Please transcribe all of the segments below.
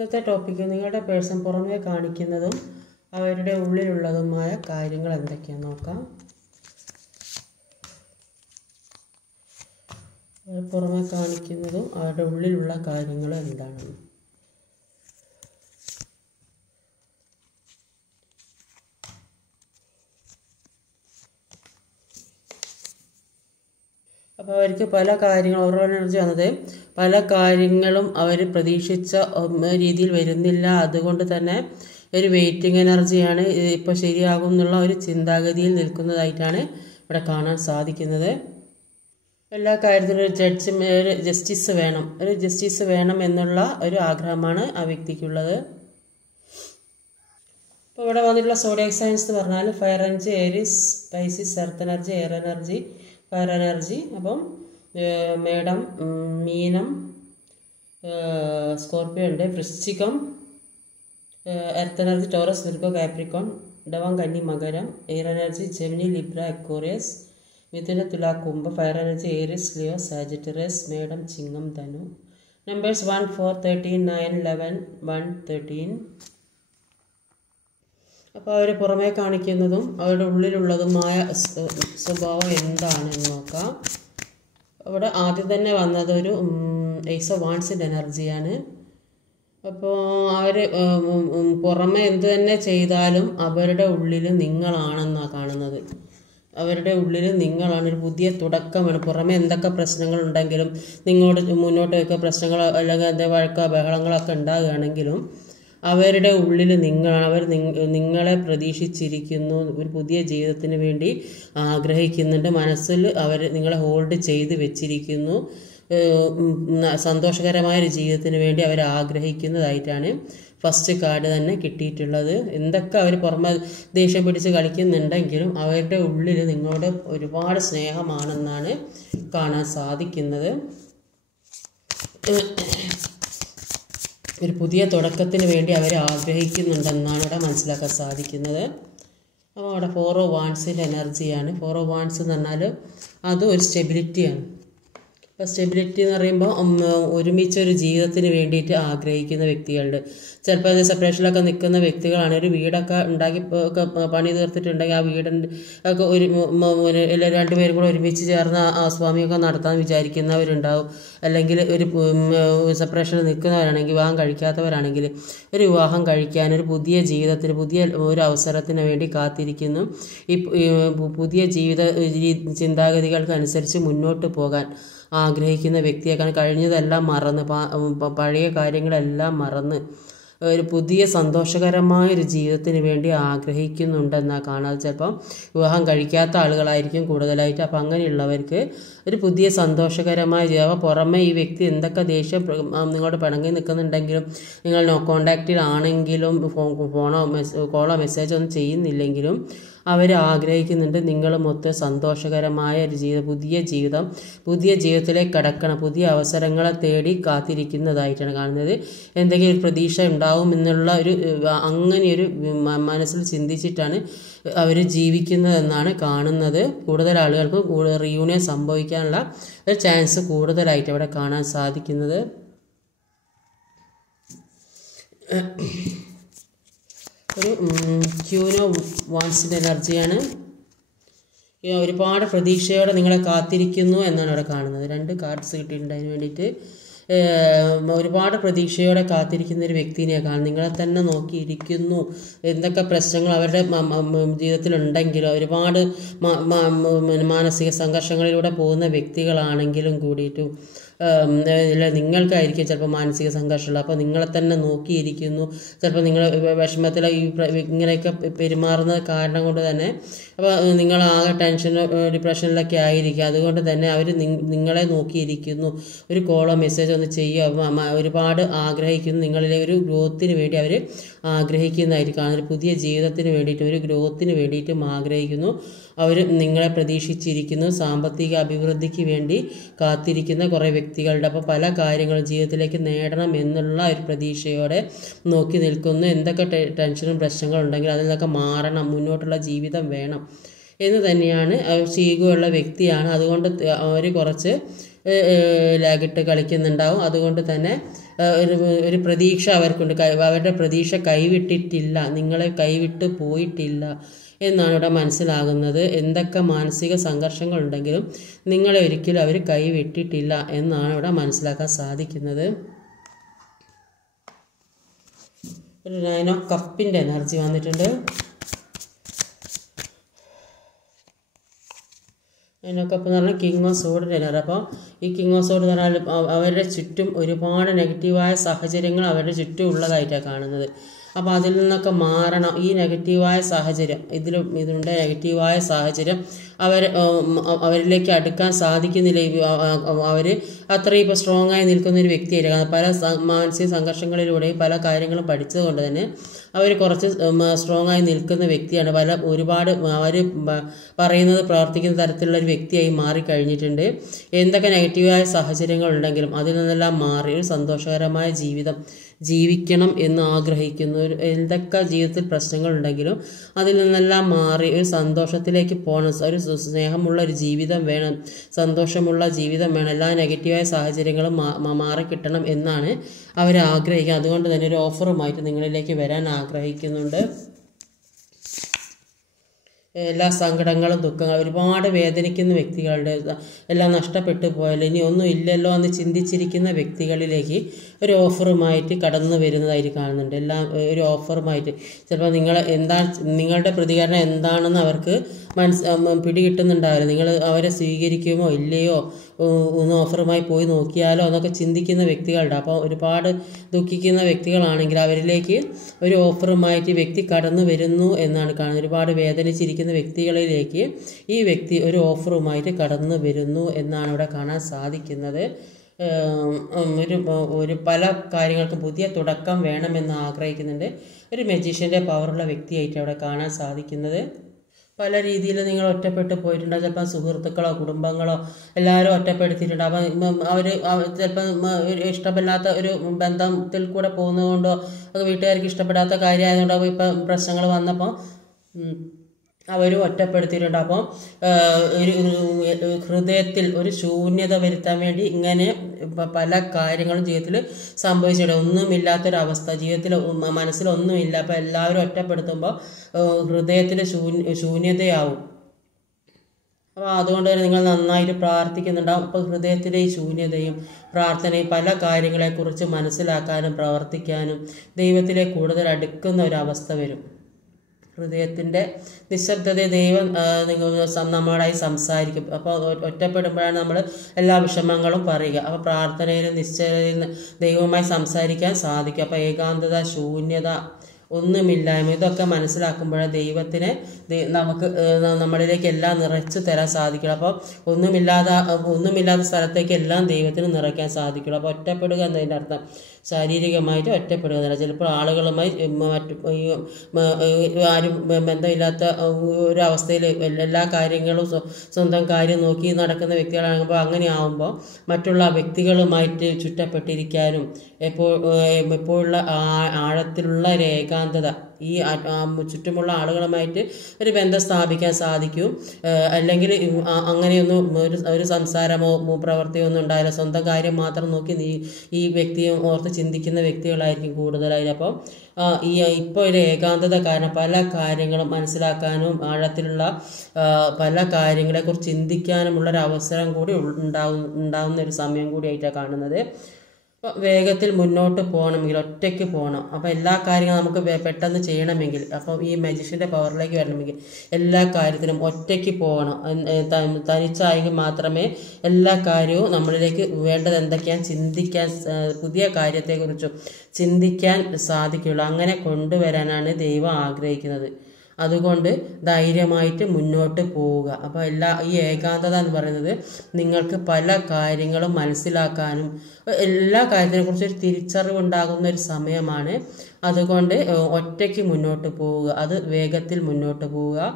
ഇന്നത്തെ ടോപ്പിക്ക് നിങ്ങളുടെ പേഴ്സൺ പുറമേ കാണിക്കുന്നതും അവരുടെ ഉള്ളിലുള്ളതുമായ കാര്യങ്ങൾ എന്തൊക്കെയാണെന്ന് നോക്കാം. പുറമേ കാണിക്കുന്നതും അവരുടെ ഉള്ളിലുള്ള കാര്യങ്ങൾ എന്താണെന്ന്. അപ്പോൾ അവർക്ക് പല കാര്യങ്ങളും ഓരോ എനർജി വന്നത് പല കാര്യങ്ങളും അവർ പ്രതീക്ഷിച്ച രീതിയിൽ വരുന്നില്ല. അതുകൊണ്ട് തന്നെ ഒരു വെയിറ്റിംഗ് എനർജിയാണ്. ഇപ്പോൾ ശരിയാകും എന്നുള്ള ഒരു ചിന്താഗതിയിൽ നിൽക്കുന്നതായിട്ടാണ് ഇവിടെ കാണാൻ സാധിക്കുന്നത്. എല്ലാ കാര്യത്തിലും ഒരു ജസ്റ്റിസ് വേണം എന്നുള്ള ഒരു ആഗ്രഹമാണ് ആ വ്യക്തിക്കുള്ളത്. ഇപ്പോൾ ഇവിടെ വന്നിട്ടുള്ള സോഡിയക് സയൻസ് എന്ന് പറഞ്ഞാൽ fire energy, Aries, Pisces, earth energy, air energy, fire energy. അപ്പം മേടം, മീനം, സ്കോർപ്പിയോ ഉണ്ട്, വൃശ്ചികം, earth energy, Taurus, Virgo, Capricorn, ഇടവം, കന്നി, മകരം, air energy, Gemini, Libra, Aquarius, മിഥുന, തുല, കുംഭ, fire energy, Aries, Leo, Sagittarius, മേടം, ചിങ്ങം, ധനു. നമ്പേഴ്സ് 1, 4, 13, 9, 11, 1, 13. അപ്പോൾ അവർ പുറമേ കാണിക്കുന്നതും അവരുടെ ഉള്ളിലുള്ളതുമായ സ്വഭാവം എന്താണെന്ന് നോക്കാം. അവിടെ ആദ്യം തന്നെ വന്നതൊരു ഏസ് ഓഫ് വാൻസിൻ്റെ എനർജിയാണ്. അപ്പോൾ അവർ പുറമെ എന്ത് തന്നെ ചെയ്താലും അവരുടെ ഉള്ളിൽ നിങ്ങളാണെന്നാണ് കാണുന്നത്. അവരുടെ ഉള്ളിൽ നിങ്ങളാണ്. ഒരു പുതിയ തുടക്കമാണ്. പുറമെ എന്തൊക്കെ പ്രശ്നങ്ങളുണ്ടെങ്കിലും മുന്നോട്ടൊക്കെ പ്രശ്നങ്ങൾ അല്ലെങ്കിൽ എന്താ വഴക്കോ ബഹളങ്ങളൊക്കെ ഉണ്ടാകുകയാണെങ്കിലും അവരുടെ ഉള്ളിൽ നിങ്ങളാണ്. അവർ നിങ്ങളെ പ്രതീക്ഷിച്ചിരിക്കുന്നു. ഒരു പുതിയ ജീവിതത്തിന് വേണ്ടി ആഗ്രഹിക്കുന്നുണ്ട്. മനസ്സിൽ അവർ നിങ്ങളെ ഹോൾഡ് ചെയ്ത് വെച്ചിരിക്കുന്നു. സന്തോഷകരമായൊരു ജീവിതത്തിന് വേണ്ടി അവർ ആഗ്രഹിക്കുന്നതായിട്ടാണ് ഫസ്റ്റ് കാർഡ് തന്നെ കിട്ടിയിട്ടുള്ളത്. എന്തൊക്കെ അവർ പുറമെ ദേഷ്യം പിടിച്ച് കളിക്കുന്നുണ്ടെങ്കിലും അവരുടെ ഉള്ളിൽ നിങ്ങളോട് ഒരുപാട് സ്നേഹമാണെന്നാണ് കാണാൻ സാധിക്കുന്നത്. ഒരു പുതിയ തുടക്കത്തിന് വേണ്ടി അവർ ആഗ്രഹിക്കുന്നുണ്ടെന്നാണ് ഇവിടെ മനസ്സിലാക്കാൻ സാധിക്കുന്നത്. അപ്പോൾ അവിടെ 4 ഓഫ് വാൻസിൻ്റെ എനർജിയാണ്. 4 ഓഫ് വാൻസ് എന്ന് പറഞ്ഞാൽ അത് ഒരു സ്റ്റെബിലിറ്റിയാണ്. അപ്പോൾ സ്റ്റെബിലിറ്റി എന്ന് പറയുമ്പോൾ ഒരുമിച്ചൊരു ജീവിതത്തിന് വേണ്ടിയിട്ട് ആഗ്രഹിക്കുന്ന വ്യക്തികളുണ്ട്. ചിലപ്പോൾ അത് സെപ്പറേഷനിലൊക്കെ നിൽക്കുന്ന വ്യക്തികളാണ്. ഒരു വീടൊക്കെ ഉണ്ടാക്കി പണി തീർത്തിട്ടുണ്ടെങ്കിൽ ആ വീടിൻ്റെ ഒക്കെ രണ്ടുപേരും കൂടെ ഒരുമിച്ച് ചേർന്ന് ആ സ്വാമിയൊക്കെ നടത്താൻ വിചാരിക്കുന്നവരുണ്ടാവും. അല്ലെങ്കിൽ ഒരു സെപ്പറേഷനിൽ നിൽക്കുന്നവരാണെങ്കിൽ, വിവാഹം കഴിക്കാത്തവരാണെങ്കിൽ ഒരു വിവാഹം കഴിക്കാൻ, ഒരു പുതിയ ജീവിതത്തിന്, പുതിയ ഒരു അവസരത്തിന് വേണ്ടി കാത്തിരിക്കുന്നു. ഈ പുതിയ ജീവിത ചിന്താഗതികൾക്കനുസരിച്ച് മുന്നോട്ട് പോകാൻ ആഗ്രഹിക്കുന്ന വ്യക്തിയേക്കാണ്. കഴിഞ്ഞതെല്ലാം മറന്ന്, പഴയ കാര്യങ്ങളെല്ലാം മറന്ന് ഒരു പുതിയ സന്തോഷകരമായൊരു ജീവിതത്തിന് വേണ്ടി ആഗ്രഹിക്കുന്നുണ്ടെന്നാണ് കാണാതെ. ചിലപ്പം വിവാഹം കഴിക്കാത്ത ആളുകളായിരിക്കും കൂടുതലായിട്ട്. അപ്പം അങ്ങനെയുള്ളവർക്ക് ഒരു പുതിയ സന്തോഷകരമായ ജീവിതം. പുറമെ ഈ വ്യക്തി എന്തൊക്കെ ദേഷ്യം നിങ്ങളോട് പിണങ്ങി നിൽക്കുന്നുണ്ടെങ്കിലും, നിങ്ങൾ നോ കോണ്ടാക്റ്റിലാണെങ്കിലും, കോളോ മെസ്സേജോ ഒന്നും ചെയ്യുന്നില്ലെങ്കിലും അവർ ആഗ്രഹിക്കുന്നുണ്ട് നിങ്ങളുമൊത്ത് സന്തോഷകരമായ ഒരു ജീവിതം, പുതിയ ജീവിതത്തിലേക്ക് കടക്കണം. പുതിയ അവസരങ്ങളെ തേടി കാത്തിരിക്കുന്നതായിട്ടാണ് കാണുന്നത്. എന്തെങ്കിലും ഒരു പ്രതീക്ഷ ഉണ്ടാവും എന്നുള്ള അങ്ങനെയൊരു മനസ്സിൽ ചിന്തിച്ചിട്ടാണ് അവർ ജീവിക്കുന്നതെന്നാണ് കാണുന്നത്. കൂടുതൽ ആളുകൾക്ക് റീയൂണിയൻ സംഭവിക്കാനുള്ള ഒരു ചാൻസ് കൂടുതലായിട്ട് ഇവിടെ കാണാൻ സാധിക്കുന്നത്. ഒരു ക്യൂൻ ഓഫ് വാൻസിൻ്റെ എനർജിയാണ്. ഒരുപാട് പ്രതീക്ഷയോടെ നിങ്ങളെ കാത്തിരിക്കുന്നു എന്നാണ് ഇവിടെ കാണുന്നത്. 2 കാർഡ്സ് കിട്ടിയിട്ടുണ്ട്. അതിന് വേണ്ടിയിട്ട് ഒരുപാട് പ്രതീക്ഷയോടെ കാത്തിരിക്കുന്ന ഒരു വ്യക്തിനെയാണ് കാണുന്നത്. നിങ്ങളെ തന്നെ നോക്കിയിരിക്കുന്നു. എന്തൊക്കെ പ്രശ്നങ്ങൾ അവരുടെ ജീവിതത്തിലുണ്ടെങ്കിലും, ഒരുപാട് മാനസിക സംഘർഷങ്ങളിലൂടെ പോകുന്ന വ്യക്തികളാണെങ്കിലും കൂടിയിട്ടും നിങ്ങൾക്കായിരിക്കും ചിലപ്പോൾ മാനസിക സംഘർഷമുള്ളത്. അപ്പോൾ നിങ്ങളെ തന്നെ നോക്കിയിരിക്കുന്നു. ചിലപ്പോൾ നിങ്ങൾ വിഷമത്തിൽ ഇങ്ങനെയൊക്കെ പെരുമാറുന്നത് കാരണം കൊണ്ട് തന്നെ അപ്പോൾ നിങ്ങളാകെ ടെൻഷനോ ഡിപ്രഷനിലൊക്കെ ആയിരിക്കും. അതുകൊണ്ട് തന്നെ അവർ നിങ്ങളെ നോക്കിയിരിക്കുന്നു. ഒരു കോളോ മെസ്സേജോ ഒന്ന് ചെയ്യുക, ഒരുപാട് ആഗ്രഹിക്കുന്നു. നിങ്ങളിലെ ഒരു ഗ്രോത്തിന് വേണ്ടി അവർ ആഗ്രഹിക്കുന്നതായിരിക്കും. ഒരു പുതിയ ജീവിതത്തിന് വേണ്ടിയിട്ടും ഒരു ഗ്രോത്തിന് വേണ്ടിയിട്ടും ആഗ്രഹിക്കുന്നു. അവർ നിങ്ങളെ പ്രതീക്ഷിച്ചിരിക്കുന്നു. സാമ്പത്തിക അഭിവൃദ്ധിക്ക് വേണ്ടി കാത്തിരിക്കുന്ന കുറേ വ്യക്തികളുടെ. അപ്പോൾ പല കാര്യങ്ങളും ജീവിതത്തിലേക്ക് നേടണം എന്നുള്ള ഒരു പ്രതീക്ഷയോടെ നോക്കി നിൽക്കുന്നു. എന്തൊക്കെ ടെൻഷനും പ്രശ്നങ്ങളും ഉണ്ടെങ്കിൽ അതിൽ നിന്നൊക്കെ മാറണം, മുന്നോട്ടുള്ള ജീവിതം വേണം എന്ന് തന്നെയാണ്. ഈഗോയുള്ള വ്യക്തിയാണ്. അതുകൊണ്ട് അവർ കുറച്ച് ലാഗിട്ട് കളിക്കുന്നുണ്ടാവും. അതുകൊണ്ട് തന്നെ ഒരു പ്രതീക്ഷ അവർക്കുണ്ട്. അവരുടെ പ്രതീക്ഷ കൈവിട്ടിട്ടില്ല, നിങ്ങളെ കൈവിട്ട് പോയിട്ടില്ല എന്നാണ് ഇവിടെ മനസ്സിലാകുന്നത്. എന്തൊക്കെ മാനസിക സംഘർഷങ്ങളുണ്ടെങ്കിലും നിങ്ങളെ ഒരിക്കലും അവർ കൈവിട്ടിട്ടില്ല എന്നാണ് ഇവിടെ മനസ്സിലാക്കാൻ സാധിക്കുന്നത്. ഒരു 9 ഓഫ് കപ്പിൻ്റെ എനർജി വന്നിട്ടുണ്ട്. 9 ഓഫ് കപ്പ് എന്ന് പറഞ്ഞാൽ കിങ് ഓഫ് സോഡിൻ്റെ എനർജി. അപ്പോൾ ഈ കിങ് ഓഫ് സോഡ് എന്ന് പറഞ്ഞാൽ അവരുടെ ചുറ്റും ഒരുപാട് നെഗറ്റീവായ സാഹചര്യങ്ങൾ അവരുടെ ചുറ്റും ഉള്ളതായിട്ടാണ് കാണുന്നത്. അപ്പോൾ അതിൽ നിന്നൊക്കെ മാറണം. ഈ നെഗറ്റീവായ സാഹചര്യം ഇതിലുണ്ട് നെഗറ്റീവായ സാഹചര്യം അവരിലേക്ക് അടുക്കാൻ സാധിക്കുന്നില്ല. അവർ അത്രയും ഇപ്പോൾ സ്ട്രോങ് ആയി നിൽക്കുന്ന ഒരു വ്യക്തിയായിരിക്കും. പല മാനസിക സംഘർഷങ്ങളിലൂടെയും പല കാര്യങ്ങളും പഠിച്ചതുകൊണ്ട് തന്നെ അവർ കുറച്ച് സ്ട്രോങ് ആയി നിൽക്കുന്ന വ്യക്തിയാണ്. ഒരുപാട് അവർ പറയുന്നത് പ്രവർത്തിക്കുന്ന തരത്തിലുള്ള ഒരു വ്യക്തിയായി മാറിക്കഴിഞ്ഞിട്ടുണ്ട്. എന്തൊക്കെ നെഗറ്റീവായ സാഹചര്യങ്ങൾ ഉണ്ടെങ്കിലും അതിൽ നിന്നെല്ലാം മാറി ഒരു സന്തോഷകരമായ ജീവിതം ജീവിക്കണം എന്ന് ആഗ്രഹിക്കുന്നു. എന്തൊക്കെ ജീവിതത്തിൽ പ്രശ്നങ്ങളുണ്ടെങ്കിലും അതിൽ നിന്നെല്ലാം മാറി ഒരു സന്തോഷത്തിലേക്ക് പോകണം. ഒരു സ്നേഹമുള്ള ഒരു ജീവിതം വേണം, സന്തോഷമുള്ള ജീവിതം വേണം. എല്ലാ നെഗറ്റീവായ സാഹചര്യങ്ങളും മാറിക്കിട്ടണം എന്നാണ് അവർ ആഗ്രഹിക്കുന്നത്. അതുകൊണ്ട് തന്നെ ഒരു ഓഫറുമായിട്ട് നിങ്ങളിലേക്ക് വരാൻ ആഗ്രഹിക്കുന്നുണ്ട്. എല്ലാ സങ്കടങ്ങളും ദുഃഖങ്ങളും ഒരുപാട് വേദനിക്കുന്ന വ്യക്തികളുടെ എല്ലാം നഷ്ടപ്പെട്ടു പോയാലും ഇനി ഒന്നും ഇല്ലല്ലോ എന്ന് ചിന്തിച്ചിരിക്കുന്ന വ്യക്തികളിലേക്ക് ഒരു ഓഫറുമായിട്ട് കടന്നു വരുന്നതായിട്ട് കാണുന്നുണ്ട്. എല്ലാം ഒരു ഓഫറുമായിട്ട് ചിലപ്പോൾ നിങ്ങളുടെ പ്രതികരണം എന്താണെന്ന് അവർക്ക് പിടികിട്ടുന്നുണ്ടാവില്ല. നിങ്ങൾ അവരെ സ്വീകരിക്കുമോ ഇല്ലയോ, ഒന്ന് ഓഫറുമായി പോയി നോക്കിയാലോ എന്നൊക്കെ ചിന്തിക്കുന്ന വ്യക്തികളുണ്ട്. അപ്പോൾ ഒരുപാട് ദുഃഖിക്കുന്ന വ്യക്തികളാണെങ്കിൽ അവരിലേക്ക് ഒരു ഓഫറുമായിട്ട് വ്യക്തി കടന്നു വരുന്നു എന്നാണ് കാണുന്നത്. ഒരുപാട് വേദനിച്ചിരിക്കുന്ന വ്യക്തികളിലേക്ക് ഈ വ്യക്തി ഒരു ഓഫറുമായിട്ട് കടന്നു വരുന്നു എന്നാണ് ഇവിടെ കാണാൻ സാധിക്കുന്നത്. ഒരു പല കാര്യങ്ങൾക്കും പുതിയ തുടക്കം വേണമെന്ന് ആഗ്രഹിക്കുന്നുണ്ട്. ഒരു മജീഷ്യൻ്റെ പവറുള്ള വ്യക്തിയായിട്ട് അവിടെ കാണാൻ സാധിക്കുന്നത്. പല രീതിയിൽ നിങ്ങൾ ഒറ്റപ്പെട്ട് പോയിട്ടുണ്ടാകും. ചിലപ്പോൾ സുഹൃത്തുക്കളോ കുടുംബങ്ങളോ എല്ലാവരും ഒറ്റപ്പെടുത്തിയിട്ടുണ്ട്. അപ്പം അവർ ചിലപ്പോൾ ഇഷ്ടമില്ലാത്ത ഒരു ബന്ധത്തിൽ കൂടെ പോകുന്നതുകൊണ്ടോ അത് വീട്ടുകാർക്ക് ഇഷ്ടപ്പെടാത്ത കാര്യമായതുകൊണ്ടോ ഇപ്പം പ്രശ്നങ്ങൾ വന്നപ്പോൾ അവരും ഒറ്റപ്പെടുത്തിയിട്ടുണ്ട്. അപ്പം ഹൃദയത്തിൽ ഒരു ശൂന്യത വരുത്താൻ വേണ്ടി ഇങ്ങനെ പല കാര്യങ്ങളും ജീവിതത്തിൽ സംഭവിച്ചിട്ടുണ്ട്. ഒന്നുമില്ലാത്തൊരവസ്ഥ ജീവിതത്തിൽ മനസ്സിലൊന്നുമില്ല. അപ്പം എല്ലാവരും ഒറ്റപ്പെടുത്തുമ്പോൾ ഹൃദയത്തിൽ ശൂന്യതയാവും. അപ്പോൾ അതുകൊണ്ട് തന്നെ നിങ്ങൾ നന്നായിട്ട് പ്രാർത്ഥിക്കുന്നുണ്ടാവും. അപ്പോൾ ഹൃദയത്തിലെ ഈ ശൂന്യതയും പ്രാർത്ഥനയും പല കാര്യങ്ങളെക്കുറിച്ച് മനസ്സിലാക്കാനും പ്രവർത്തിക്കാനും ദൈവത്തിലേക്ക് കൂടുതൽ അടുക്കുന്ന ഒരവസ്ഥ വരും. ഹൃദയത്തിൻ്റെ നിശബ്ദതയെ ദൈവം നമ്മളായി സംസാരിക്കും. അപ്പോൾ ഒറ്റപ്പെടുമ്പോഴാണ് നമ്മൾ എല്ലാ വിഷമങ്ങളും പറയുക. അപ്പോൾ പ്രാർത്ഥനയിലും നിശ്ചയതയിലും ദൈവവുമായി സംസാരിക്കാൻ സാധിക്കും. അപ്പോൾ ഏകാന്തത, ശൂന്യത, ഒന്നുമില്ലായ്മ ഇതൊക്കെ മനസ്സിലാക്കുമ്പോഴേ ദൈവത്തിനെ നമുക്ക് നമ്മളിലേക്ക് എല്ലാം നിറച്ചു തരാൻ സാധിക്കുള്ളൂ. അപ്പോൾ ഒന്നുമില്ലാത്ത സ്ഥലത്തേക്ക് എല്ലാം ദൈവത്തിന് നിറയ്ക്കാൻ സാധിക്കുള്ളൂ. അപ്പോൾ ഒറ്റപ്പെടുക എന്നതിൻ്റെ അർത്ഥം ശാരീരികമായിട്ട് ഒറ്റപ്പെടുക എന്നല്ല. ചിലപ്പോൾ ആളുകളുമായി ആരും ബന്ധമില്ലാത്ത ഒരു അവസ്ഥയിൽ എല്ലാ കാര്യങ്ങളും സ്വന്തം കാര്യം നോക്കി നടക്കുന്ന വ്യക്തികളാകുമ്പോൾ അങ്ങനെ ആകുമ്പോൾ മറ്റുള്ള വ്യക്തികളുമായിട്ട് ചുറ്റപ്പെട്ടിരിക്കാനും എപ്പോഴുള്ള ആഴത്തിലുള്ള ഒരു ഏകാന്തത ഈ ചുറ്റുമുള്ള ആളുകളുമായിട്ട് ഒരു ബന്ധം സ്ഥാപിക്കാൻ സാധിക്കും. അല്ലെങ്കിൽ അങ്ങനെയൊന്നും ഒരു സംസാരമോ പ്രവൃത്തിയോ ഒന്നും ഉണ്ടാവില്ല. സ്വന്തം കാര്യം മാത്രം നോക്കി ഈ വ്യക്തിയെ ഓർത്ത് ചിന്തിക്കുന്ന വ്യക്തികളായിരിക്കും കൂടുതലായി. അപ്പോൾ ഇപ്പോൾ ഒരു ഏകാന്തത കാരണം പല കാര്യങ്ങളും മനസ്സിലാക്കാനും ആഴത്തിലുള്ള പല കാര്യങ്ങളെക്കുറിച്ച് ചിന്തിക്കാനുമുള്ളൊരു അവസരം കൂടി ഉണ്ടാകുന്ന ഒരു സമയം കൂടിയായിട്ടാണ് കാണുന്നത്. വേഗത്തിൽ മുന്നോട്ട് പോകണമെങ്കിൽ ഒറ്റയ്ക്ക് പോകണം. അപ്പോൾ എല്ലാ കാര്യങ്ങളും നമുക്ക് പെട്ടെന്ന് ചെയ്യണമെങ്കിൽ, അപ്പോൾ ഈ മജീഷ്യൻ്റെ പവറിലേക്ക് വരണമെങ്കിൽ എല്ലാ കാര്യത്തിനും ഒറ്റയ്ക്ക് പോകണം. തനിച്ചായെങ്കിൽ മാത്രമേ എല്ലാ കാര്യവും നമ്മളിലേക്ക് വേണ്ടത് എന്തൊക്കെയാണ് ചിന്തിക്കാൻ, പുതിയ കാര്യത്തെക്കുറിച്ചും ചിന്തിക്കാൻ സാധിക്കുകയുള്ളൂ. അങ്ങനെ കൊണ്ടുവരാനാണ് ദൈവം ആഗ്രഹിക്കുന്നത്. അതുകൊണ്ട് ധൈര്യമായിട്ട് മുന്നോട്ട് പോവുക. അപ്പോൾ ഈ ഏകാന്തത എന്ന് പറയുന്നത് നിങ്ങൾക്ക് പല കാര്യങ്ങളും മനസ്സിലാക്കാനും എല്ലാ കാര്യത്തിനെക്കുറിച്ച് ഒരു തിരിച്ചറിവുണ്ടാകുന്ന ഒരു സമയമാണ്. അതുകൊണ്ട് ഒറ്റയ്ക്ക് മുന്നോട്ട് പോവുക, അത് വേഗത്തിൽ മുന്നോട്ട് പോവുക.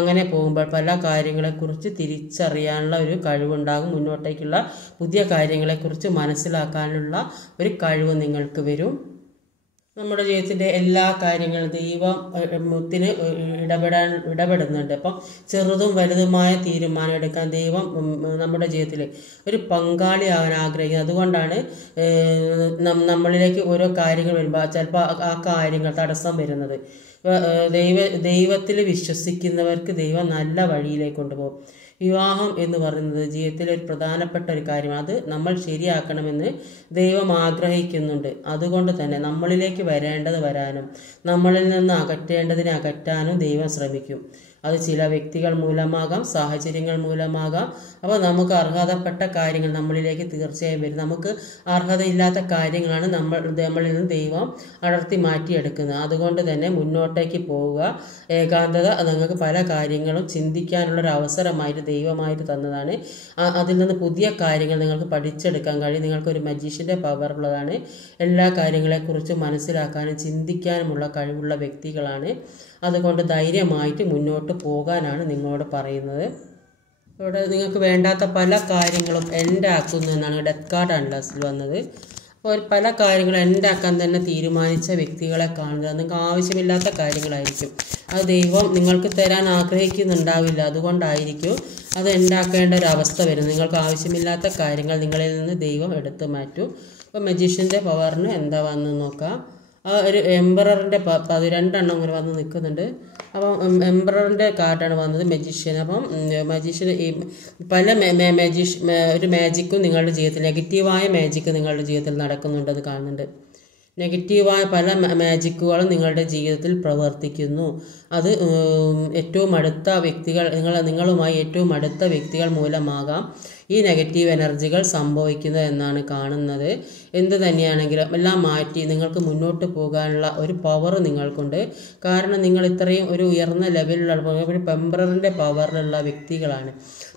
അങ്ങനെ പോകുമ്പോൾ പല കാര്യങ്ങളെക്കുറിച്ച് തിരിച്ചറിയാനുള്ള ഒരു കഴിവുണ്ടാകും. മുന്നോട്ടേക്കുള്ള പുതിയ കാര്യങ്ങളെക്കുറിച്ച് മനസ്സിലാക്കാനുള്ള ഒരു കഴിവ് നിങ്ങൾക്ക് വരും. നമ്മുടെ ജീവിതത്തിൻ്റെ എല്ലാ കാര്യങ്ങളും ദൈവത്തിന് ഇടപെടുന്നുണ്ട്. അപ്പം ചെറുതും വലുതുമായ തീരുമാനം എടുക്കാൻ ദൈവം നമ്മുടെ ജീവിതത്തിൽ ഒരു പങ്കാളിയാകാൻ ആഗ്രഹിക്കുന്നത്. അതുകൊണ്ടാണ് നമ്മളിലേക്ക് ഓരോ കാര്യങ്ങൾ വരുമ്പോൾ ചിലപ്പോൾ ആ കാര്യങ്ങൾ തടസ്സം വരുന്നത്. ദൈവത്തിൽ വിശ്വസിക്കുന്നവർക്ക് ദൈവം നല്ല വഴിയിലേക്ക് കൊണ്ടുപോകും. വിവാഹം എന്ന് പറയുന്നത് ജീവിതത്തിലെ ഒരു പ്രധാനപ്പെട്ട ഒരു കാര്യമാണ്. അത് നമ്മൾ ശരിയാക്കണമെന്ന് ദൈവം ആഗ്രഹിക്കുന്നുണ്ട്. അതുകൊണ്ട് തന്നെ നമ്മളിലേക്ക് വരേണ്ടത് വരാനും നമ്മളിൽ നിന്ന് അകറ്റേണ്ടതിനെ അകറ്റാനും ദൈവം ശ്രമിക്കും. അത് ചില വ്യക്തികൾ മൂലമാകാം, സാഹചര്യങ്ങൾ മൂലമാകാം. അപ്പോൾ നമുക്ക് അർഹതപ്പെട്ട കാര്യങ്ങൾ നമ്മളിലേക്ക് തീർച്ചയായും വരും. നമുക്ക് അർഹതയില്ലാത്ത കാര്യങ്ങളാണ് നമ്മളിൽ നിന്ന് ദൈവം അടർത്തി മാറ്റിയെടുക്കുന്നത്. അതുകൊണ്ട് തന്നെ മുന്നോട്ടേക്ക് പോവുക. ഏകാന്തത നിങ്ങൾക്ക് പല കാര്യങ്ങളും ചിന്തിക്കാനുള്ളൊരു അവസരമായിട്ട് ദൈവമായിട്ട് തന്നതാണ്. അതിൽ നിന്ന് പുതിയ കാര്യങ്ങൾ നിങ്ങൾക്ക് പഠിച്ചെടുക്കാൻ കഴിയും. നിങ്ങൾക്കൊരു മജീഷ്യൻ്റെ പവർ ഉള്ളതാണ്. എല്ലാ കാര്യങ്ങളെക്കുറിച്ചും മനസ്സിലാക്കാനും ചിന്തിക്കാനുമുള്ള കഴിവുള്ള വ്യക്തികളാണ്. അതുകൊണ്ട് ധൈര്യമായിട്ട് മുന്നോട്ട് പോകാനാണ് നിങ്ങളോട് പറയുന്നത്. ഇവിടെ നിങ്ങൾക്ക് വേണ്ടാത്ത പല കാര്യങ്ങളും എൻഡ് ആക്കുന്നു എന്നാണ് ഡെത്ത് കാർഡാണ് ലാസ്റ്റിൽ വന്നത്. അപ്പോൾ പല കാര്യങ്ങളും എൻഡ് ആക്കാൻ തന്നെ തീരുമാനിച്ച വ്യക്തികളെ കാണുന്നത് നിങ്ങൾക്ക് ആവശ്യമില്ലാത്ത കാര്യങ്ങളായിരിക്കും. അത് ദൈവം നിങ്ങൾക്ക് തരാൻ ആഗ്രഹിക്കുന്നുണ്ടാവില്ല. അതുകൊണ്ടായിരിക്കും അത് എൻഡാക്കേണ്ട ഒരു അവസ്ഥ വരും. നിങ്ങൾക്ക് ആവശ്യമില്ലാത്ത കാര്യങ്ങൾ നിങ്ങളിൽ നിന്ന് ദൈവം എടുത്തു മാറ്റും. അപ്പോൾ മജീഷ്യൻ്റെ പവറിന് എന്താ വന്ന് നോക്കാം. ഒരു എംബററിൻ്റെ 12 അങ്ങനെ വന്ന് നിൽക്കുന്നുണ്ട്. അപ്പം എംബററിൻ്റെ കാർഡാണ് വന്നത്, മജീഷ്യൻ. അപ്പം മജീഷ്യൻ ഈ പല ഒരു മാജിക്കും നിങ്ങളുടെ ജീവിതത്തിൽ നെഗറ്റീവായ മാജിക്ക് നിങ്ങളുടെ ജീവിതത്തിൽ നടക്കുന്നുണ്ടെന്ന് കാണുന്നുണ്ട്. നെഗറ്റീവായ പല മാജിക്കുകളും നിങ്ങളുടെ ജീവിതത്തിൽ പ്രവർത്തിക്കുന്നു. അത് ഏറ്റവും അടുത്ത വ്യക്തികൾ നിങ്ങളുമായി ഏറ്റവും അടുത്ത വ്യക്തികൾ മൂലമാകാം ഈ നെഗറ്റീവ് എനർജികൾ സംഭവിക്കുന്നത് എന്നാണ് കാണുന്നത്. എന്ത് തന്നെയാണെങ്കിലും എല്ലാം മാറ്റി നിങ്ങൾക്ക് മുന്നോട്ട് പോകാനുള്ള ഒരു പവർ നിങ്ങൾക്കുണ്ട്. കാരണം നിങ്ങൾ ഇത്രയും ഒരു ഉയർന്ന ലെവലിലുള്ള ഒരു പെമ്പറിൻ്റെ പവറിലുള്ള വ്യക്തികളാണ്.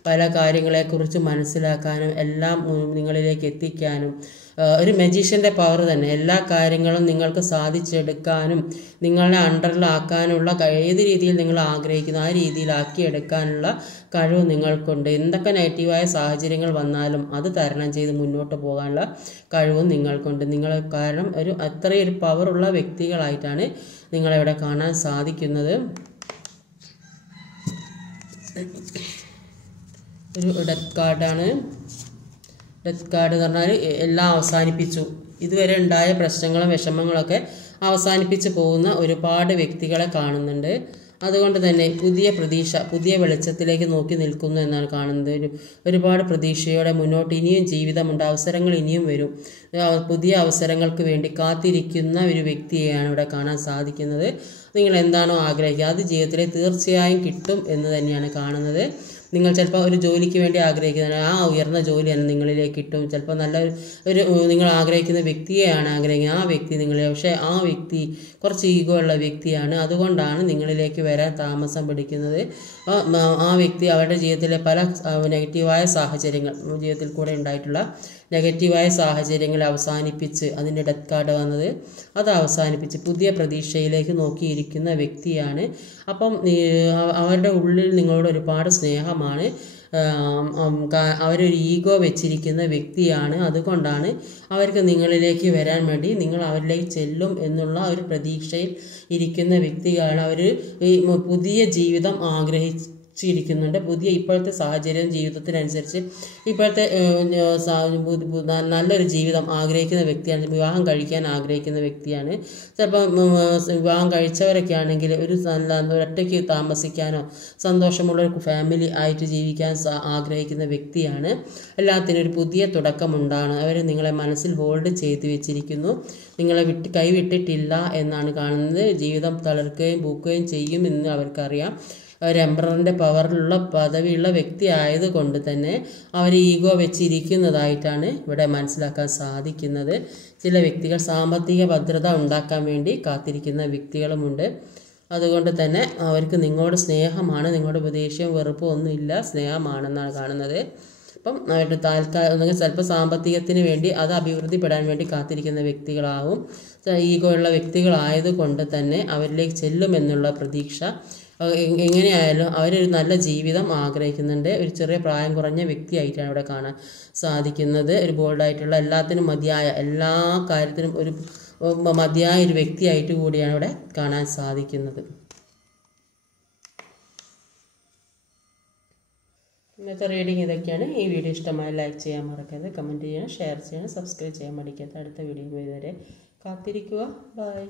പല കാര്യങ്ങളെക്കുറിച്ച് മനസ്സിലാക്കാനും എല്ലാം നിങ്ങളിലേക്ക് എത്തിക്കാനും ഒരു മജീഷ്യൻ്റെ പവർ തന്നെ. എല്ലാ കാര്യങ്ങളും നിങ്ങൾക്ക് സാധിച്ചെടുക്കാനും നിങ്ങളുടെ അണ്ടറിലാക്കാനുള്ള ഏത് രീതിയിൽ നിങ്ങൾ ആഗ്രഹിക്കുന്നു ആ രീതിയിലാക്കിയെടുക്കാനുള്ള കഴിവ് നിങ്ങൾക്കുണ്ട്. എന്തൊക്കെ നെഗറ്റീവായ സാഹചര്യങ്ങൾ വന്നാലും അത് തരണം ചെയ്ത് മുന്നോട്ട് പോകാനുള്ള കഴിവും നിങ്ങൾക്കുണ്ട്. കാരണം അത്രയൊരു പവറുള്ള വ്യക്തികളായിട്ടാണ് നിങ്ങളിവിടെ കാണാൻ സാധിക്കുന്നത്. ഒരു ഡെത്ത് കാർഡാണ്. ഡെത്ത് കാർഡ് എന്ന് പറഞ്ഞാൽ എല്ലാം അവസാനിപ്പിച്ചു. ഇതുവരെ ഉണ്ടായ പ്രശ്നങ്ങളും വിഷമങ്ങളൊക്കെ അവസാനിപ്പിച്ച് പോകുന്ന ഒരുപാട് വ്യക്തികളെ കാണുന്നുണ്ട്. അതുകൊണ്ട് തന്നെ പുതിയ പ്രതീക്ഷ, പുതിയ വെളിച്ചത്തിലേക്ക് നോക്കി നിൽക്കുന്നു എന്നാണ് കാണുന്നത്. ഒരുപാട് പ്രതീക്ഷയോടെ മുന്നോട്ട് ഇനിയും ജീവിതമുണ്ട്, അവസരങ്ങൾ ഇനിയും വരും. പുതിയ അവസരങ്ങൾക്ക് വേണ്ടി കാത്തിരിക്കുന്ന ഒരു വ്യക്തിയെയാണ് ഇവിടെ കാണാൻ സാധിക്കുന്നത്. നിങ്ങൾ എന്താണോ ആഗ്രഹിക്കുക അത് ജീവിതത്തിൽ തീർച്ചയായും കിട്ടും എന്ന് തന്നെയാണ് കാണുന്നത്. നിങ്ങൾ ചിലപ്പോൾ ഒരു ജോലിക്ക് വേണ്ടി ആഗ്രഹിക്കുന്ന ആ ഉയർന്ന ജോലി തന്നെ നിങ്ങളിലേക്ക് കിട്ടും. ചിലപ്പോൾ നല്ല ഒരു നിങ്ങൾ ആഗ്രഹിക്കുന്ന വ്യക്തിയെയാണ് ആഗ്രഹിക്കുന്നത്, ആ വ്യക്തി പക്ഷേ ആ വ്യക്തി കുറച്ച് ഈഗോ ഉള്ള വ്യക്തിയാണ്. അതുകൊണ്ടാണ് നിങ്ങളിലേക്ക് വരാൻ താമസം പിടിക്കുന്നത്. ആ വ്യക്തി അവരുടെ ജീവിതത്തിലെ പല നെഗറ്റീവായ സാഹചര്യങ്ങൾ, ജീവിതത്തിൽ കൂടെ ഉണ്ടായിട്ടുള്ള നെഗറ്റീവായ സാഹചര്യങ്ങൾ അവസാനിപ്പിച്ച്, അതിൻ്റെ ഡെത്ത് കാർഡ് വന്നത്, അത് അവസാനിപ്പിച്ച് പുതിയ പ്രതീക്ഷയിലേക്ക് നോക്കിയിരിക്കുന്ന വ്യക്തിയാണ്. അപ്പം അവരുടെ ഉള്ളിൽ നിങ്ങളോട് ഒരുപാട് സ്നേഹമാണ്. അവരൊരു ഈഗോ വെച്ചിരിക്കുന്ന വ്യക്തിയാണ്. അതുകൊണ്ടാണ് അവർക്ക് നിങ്ങളിലേക്ക് വരാൻ വേണ്ടി നിങ്ങൾ അവരിലേക്ക് ചെല്ലും എന്നുള്ള ഒരു പ്രതീക്ഷയിൽ ഇരിക്കുന്ന വ്യക്തികളാണ്. അവർ ഈ പുതിയ ജീവിതം ആഗ്രഹിച്ചിരിക്കുന്നുണ്ട്. ഇപ്പോഴത്തെ സാഹചര്യം ജീവിതത്തിനനുസരിച്ച് ഇപ്പോഴത്തെ നല്ലൊരു ജീവിതം ആഗ്രഹിക്കുന്ന വ്യക്തിയാണ്. വിവാഹം കഴിക്കാൻ ആഗ്രഹിക്കുന്ന വ്യക്തിയാണ്. ചിലപ്പോൾ വിവാഹം കഴിച്ചവരൊക്കെ ആണെങ്കിൽ ഒരു ഒറ്റയ്ക്ക് താമസിക്കാനോ സന്തോഷമുള്ള ഒരു ഫാമിലി ആയിട്ട് ജീവിക്കാൻ ആഗ്രഹിക്കുന്ന വ്യക്തിയാണ്. എല്ലാത്തിനും ഒരു പുതിയ തുടക്കമുണ്ടാണ്. അവർ നിങ്ങളെ മനസ്സിൽ ഹോൾഡ് ചെയ്ത് വെച്ചിരിക്കുന്നു. നിങ്ങളെ കൈവിട്ടിട്ടില്ല എന്നാണ് കാണുന്നത്. ജീവിതം തളർക്കുകയും പൂക്കുകയും ചെയ്യും എന്ന് അവർക്കറിയാം. ഒരു എംപററിൻ്റെ പവറിലുള്ള പദവിയുള്ള വ്യക്തി ആയതുകൊണ്ട് തന്നെ അവർ ഈഗോ വെച്ചിരിക്കുന്നതായിട്ടാണ് ഇവിടെ മനസ്സിലാക്കാൻ സാധിക്കുന്നത്. ചില വ്യക്തികൾ സാമ്പത്തിക ഭദ്രത ഉണ്ടാക്കാൻ വേണ്ടി കാത്തിരിക്കുന്ന വ്യക്തികളുമുണ്ട്. അതുകൊണ്ട് തന്നെ അവർക്ക് നിങ്ങളോട് സ്നേഹമാണ്, നിങ്ങളുടെ ദേഷ്യവും വെറുപ്പും ഒന്നുമില്ല, സ്നേഹമാണെന്നാണ് കാണുന്നത്. അപ്പം അവരുടെ താൽക്കാലിക ചിലപ്പോൾ സാമ്പത്തികത്തിന് വേണ്ടി അത് അഭിവൃദ്ധിപ്പെടാൻ വേണ്ടി കാത്തിരിക്കുന്ന വ്യക്തികളാവും. ഈഗോ ഉള്ള വ്യക്തികളായതുകൊണ്ട് തന്നെ അവരിലേക്ക് ചെല്ലുമെന്നുള്ള പ്രതീക്ഷ. എങ്ങനെയായാലും അവരൊരു നല്ല ജീവിതം ആഗ്രഹിക്കുന്നുണ്ട്. ഒരു ചെറിയ പ്രായം കുറഞ്ഞ വ്യക്തിയായിട്ടാണ് ഇവിടെ കാണാൻ സാധിക്കുന്നത്. ഒരു ബോൾഡായിട്ടുള്ള എല്ലാത്തിനും മതിയായ, എല്ലാ കാര്യത്തിനും ഒരു മതിയായ ഒരു വ്യക്തിയായിട്ട് കൂടിയാണ് ഇവിടെ കാണാൻ സാധിക്കുന്നത്. ഇന്നത്തെ റീഡിങ് ഇതൊക്കെയാണ്. ഈ വീഡിയോ ഇഷ്ടമായ ലൈക്ക് ചെയ്യാൻ മറക്കരുത്, കമൻറ്റ് ചെയ്യണം, ഷെയർ ചെയ്യണം, സബ്സ്ക്രൈബ് ചെയ്യാൻ മടിക്കരുത്. അടുത്ത വീഡിയോ വരെ കാത്തിരിക്കുക. ബൈ.